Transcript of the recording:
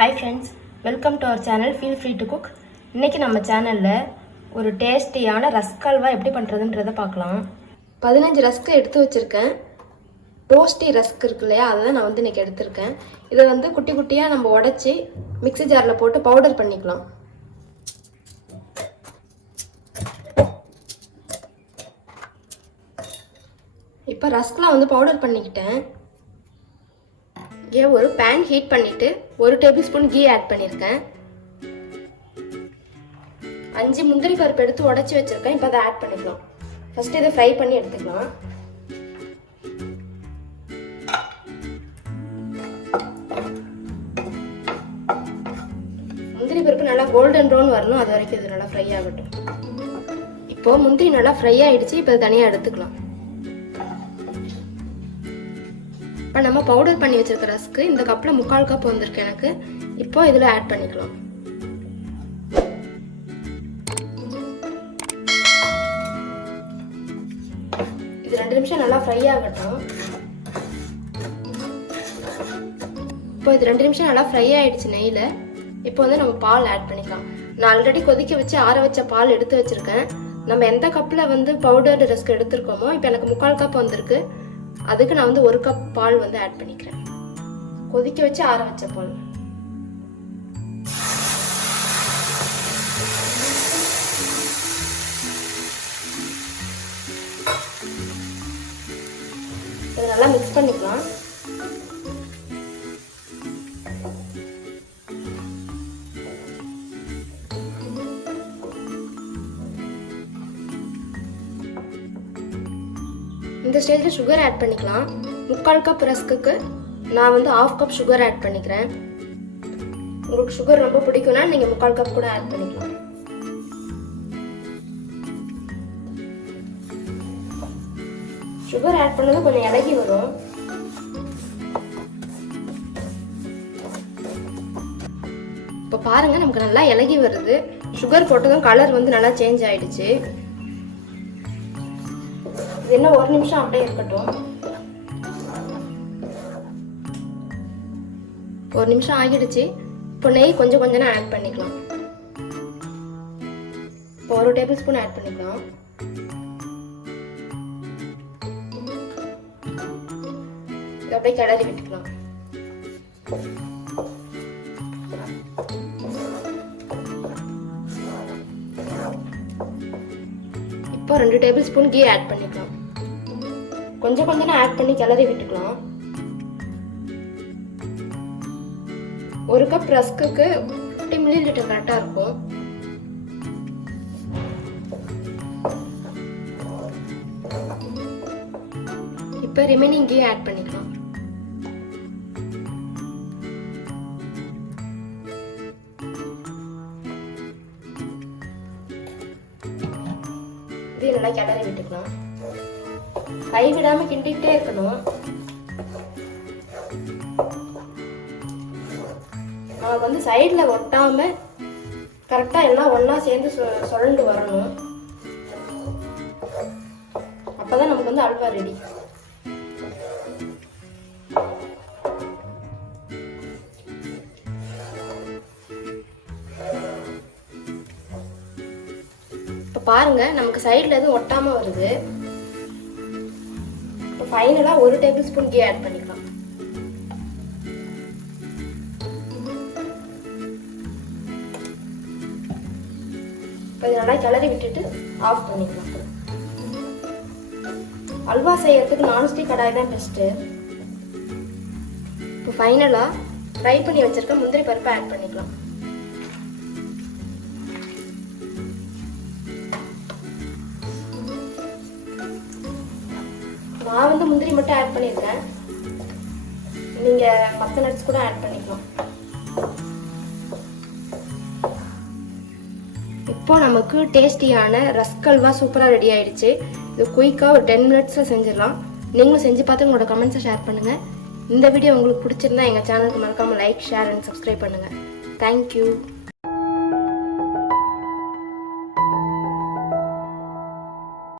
Hi friends, welcome to our channel Feel Free to Cook. இன்னைக்கு நம்ம சேனல்ல ஒரு டேஸ்டியான ரஸ்க் அல்வா எப்படி பண்றதுன்றதை பார்க்கலாம். 15 ரஸ்க் எடுத்து வச்சிருக்கேன். டோஸ்டி ரஸ்க் இருக்கு இல்லையா, அதை நான் இன்னைக்கு எடுத்திருக்கேன். இதை குட்டி குட்டியா நம்ம உடைச்சி மிக்ஸி ஜார்ல போட்டு பவுடர் பண்ணிக்கலாம். இப்போ ரஸ்க்லாம் பவுடர் பண்ணிக்கிட்டேன். இங்கே ஒரு பேன் ஹீட் பண்ணிட்டு 1 டேபிள் ஸ்பூன் கீ ஆட் பண்ணியிருக்கேன். 5 முந்திரி பருப்பு எடுத்து உடைச்சி வச்சிருக்கேன். இப்போ அதை ஆட் பண்ணிக்கலாம். ஃபர்ஸ்ட் இதை ஃப்ரை பண்ணி எடுத்துக்கலாம். முந்திரி பருப்பு நல்லா கோல்டன் ப்ரௌன் வரணும், அது வரைக்கும் இது நல்லா ஃப்ரை ஆகட்டும். இப்போ முந்திரி நல்லா ஃப்ரை ஆயிடுச்சு. இப்போ தனியாக எடுத்துக்கலாம். இப்போ நம்ம பவுடர் பண்ணி வச்சிருக்க ரஸ்க்கு இந்த கப்பில் 3/4 கப் வந்திருக்கு எனக்கு. இப்போ இதில் ஆட் பண்ணிக்கலாம். இது 2 நிமிஷம் நல்லா ஃப்ரை ஆகட்டும். இப்போ இது 2 நிமிஷம் நல்லா ஃப்ரை ஆயிடுச்சு நெய்யில். இப்போ நம்ம பால் ஆட் பண்ணிக்கலாம். நான் ஆல்ரெடி கொதிக்க வச்சு ஆற வச்ச பால் எடுத்து வச்சிருக்கேன். நம்ம எந்த கப்பில் பவுடர்டு ரஸ்க் எடுத்திருக்கோமோ இப்போ எனக்கு 3/4 கப் வந்திருக்கு. அதுக்கு நான் 1 கப் பால் ஆட் பண்ணிக்கிறேன். கொதிக்க வச்சு ஆற வச்ச பால். இதை நல்லா மிக்ஸ் பண்ணிக்கலாம். இந்த ஸ்டேஜில் சுகர் ஆட் பண்ணிக்கலாம். 3/4 கப் ரஸ்க்குக்கு நான் 1/2 கப் சுகர் ஆட் பண்ணிக்கிறேன். உங்களுக்கு சுகர் ரொம்ப பிடிக்கும்னா நீங்கள் 3/4 கப் கூட ஆட் பண்ணிக்கலாம். சுகர் ஆட் பண்ணது கொஞ்சம் இலகி வரும். இப்போ பாருங்க, நமக்கு நல்லா இலகி வருது. சுகர் போட்டதும் கலர் நல்லா சேஞ்ச் ஆயிடுச்சு. என்ன 1 நிமிஷம் அப்படியே இருக்கட்டும். 1 நிமிஷம் ஆகிடுச்சு. இப்போ நெய் கொஞ்சம் கொஞ்சம் ஆட் பண்ணிக்கலாம். இப்போ 1 டேபிள் ஸ்பூன் ஆட் பண்ணிக்கலாம். இது அப்படியே கிளறி விட்டுக்கலாம். இப்போ 2 டேபிள் ஸ்பூன் கீ ஆட் பண்ணிக்கலாம். கொஞ்சம் கொஞ்சம் ஆட் பண்ணி கிளறி விட்டுக்கலாம். 1 கப் ரஸ்க்குக்கு 50 ml கரெக்டாக இருக்கும். இப்போ ரிமைனிங் கீ ஆட் பண்ணிக்கலாம். இது நல்லா கிளறி விட்டுக்கலாம். கை விடாம கிண்டிக்கிட்டே இருக்கணும். நமக்கு சைட்ல ஒட்டாம கரெக்டா எல்லாம் ஒன்னா சேர்ந்து சுழண்டு வரணும். அப்பதான் நமக்கு அல்வா ரெடி. இப்ப பாருங்க, நமக்கு சைட்ல எதுவும் ஒட்டாம வருது. ஃபைனலா 1 டேபிள் ஸ்பூன் கீ ஆட் பண்ணிக்கலாம். இப்போ நல்லா கிளறி விட்டுட்டு ஆஃப் பண்ணிக்கலாம். அல்வா செய்யறதுக்கு நான்ஸ்டிக் கடாய் தான் பெஸ்ட். இப்போ ஃபைனலா ஃப்ரை பண்ணி வச்சிருக்க முந்திரி பருப்பை ஆட் பண்ணிக்கலாம். நான் முந்திரி மட்டும் ஆட் பண்ணியிருக்கேன். நீங்க மற்ற நட்ஸ் கூட ஆட் பண்ணிக்கலாம். இப்போ நமக்கு டேஸ்டியான ரஸ்க் அல்வா சூப்பராக ரெடி ஆயிடுச்சு. இது குயிக்காக ஒரு 10 மினிட்ஸில் செஞ்சிடலாம். நீங்களும் செஞ்சு பார்த்து உங்களோட கமெண்ட்ஸை ஷேர் பண்ணுங்க. இந்த வீடியோ உங்களுக்கு பிடிச்சிருந்தா எங்கள் சேனலுக்கு மறக்காமல் லைக், ஷேர் அண்ட் சப்ஸ்கிரைப் பண்ணுங்க. தேங்க்யூ.